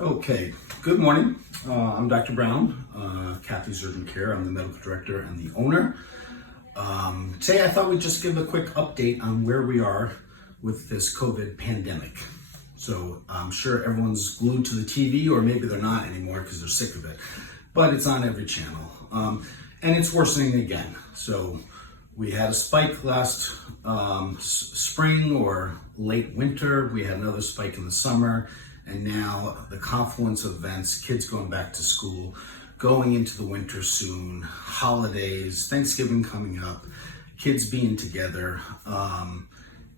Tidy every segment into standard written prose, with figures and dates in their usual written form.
Okay, good morning. I'm Dr. Brown, Kathy's Urgent Care. I'm the medical director and the owner. Today I thought we'd just give a quick update on where we are with this COVID pandemic. So I'm sure everyone's glued to the TV, or maybe they're not anymore because they're sick of it, but it's on every channel. And it's worsening again. So we had a spike last spring or late winter. We had another spike in the summer. And now the confluence of events, kids going back to school, going into the winter soon, holidays, Thanksgiving coming up, kids being together,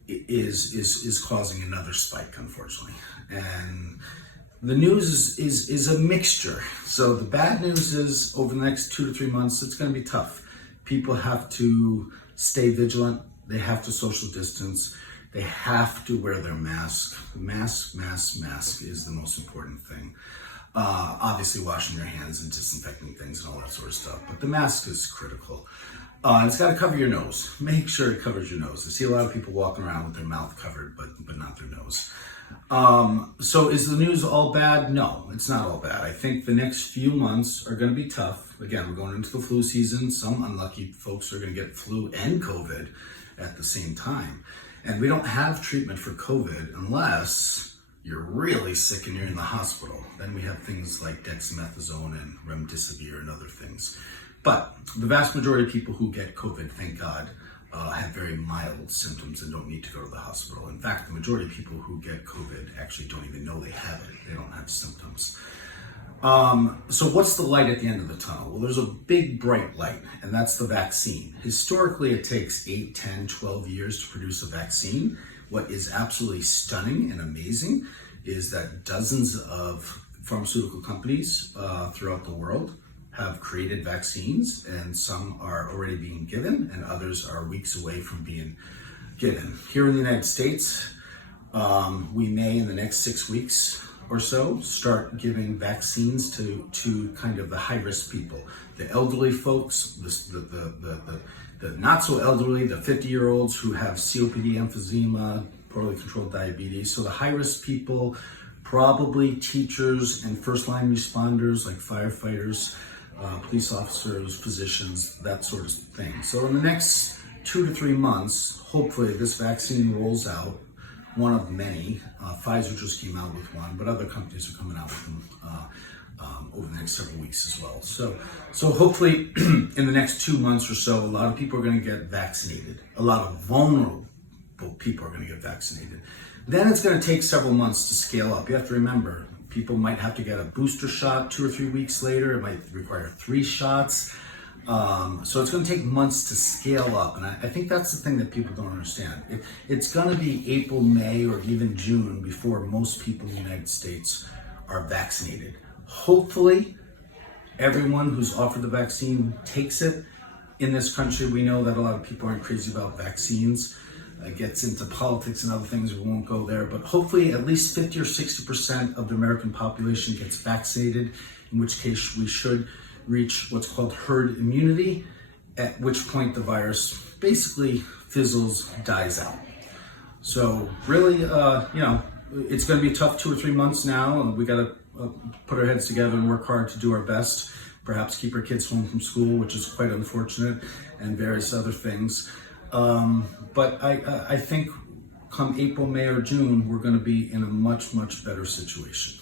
is causing another spike, unfortunately. And the news is a mixture. So the bad news is over the next 2 to 3 months, it's going to be tough. People have to stay vigilant. They have to social distance. They have to wear their mask. Mask is the most important thing. Obviously washing your hands and disinfecting things and all that sort of stuff, but the mask is critical. And it's got to cover your nose. Make sure it covers your nose. I see a lot of people walking around with their mouth covered, but not their nose. So is the news all bad? No, it's not all bad. I think the next few months are going to be tough. Again, we're going into the flu season. Some unlucky folks are going to get flu and COVID at the same time. And we don't have treatment for COVID unless you're really sick and you're in the hospital. Then we have things like dexamethasone and remdesivir and other things. But the vast majority of people who get COVID, thank God, have very mild symptoms and don't need to go to the hospital. In fact, the majority of people who get COVID actually don't even know they have it. They don't have symptoms. So what's the light at the end of the tunnel? Well, there's a big bright light, and that's the vaccine. Historically, it takes 8, 10, 12 years to produce a vaccine. What is absolutely stunning and amazing is that dozens of pharmaceutical companies throughout the world have created vaccines, and some are already being given, and others are weeks away from being given. Here in the United States, we may, in the next 6 weeks or so, start giving vaccines to kind of the high-risk people, the elderly folks, the not so elderly, the 50-year-olds who have COPD, emphysema, poorly controlled diabetes. So the high-risk people, probably teachers and first-line responders like firefighters, police officers, physicians, that sort of thing. So in the next 2 to 3 months, hopefully this vaccine rolls out. One of many. Pfizer just came out with one, but other companies are coming out with them over the next several weeks as well. So hopefully in the next 2 months or so, a lot of people are going to get vaccinated. A lot of vulnerable people are going to get vaccinated. Then it's going to take several months to scale up. You have to remember, people might have to get a booster shot 2 or 3 weeks later. It might require 3 shots. So it's going to take months to scale up, and I think that's the thing that people don't understand. It's going to be April, May, or even June before most people in the United States are vaccinated. Hopefully, everyone who's offered the vaccine takes it. In this country, we know that a lot of people aren't crazy about vaccines. It gets into politics and other things, we won't go there, but hopefully at least 50 or 60% of the American population gets vaccinated, in which case we should reach what's called herd immunity, at which point the virus basically fizzles, dies out. So really, it's going to be a tough 2 or 3 months now, and we got to put our heads together and work hard to do our best. Perhaps keep our kids home from school, which is quite unfortunate, and various other things. But I think come April, May, or June, we're going to be in a much, much better situation.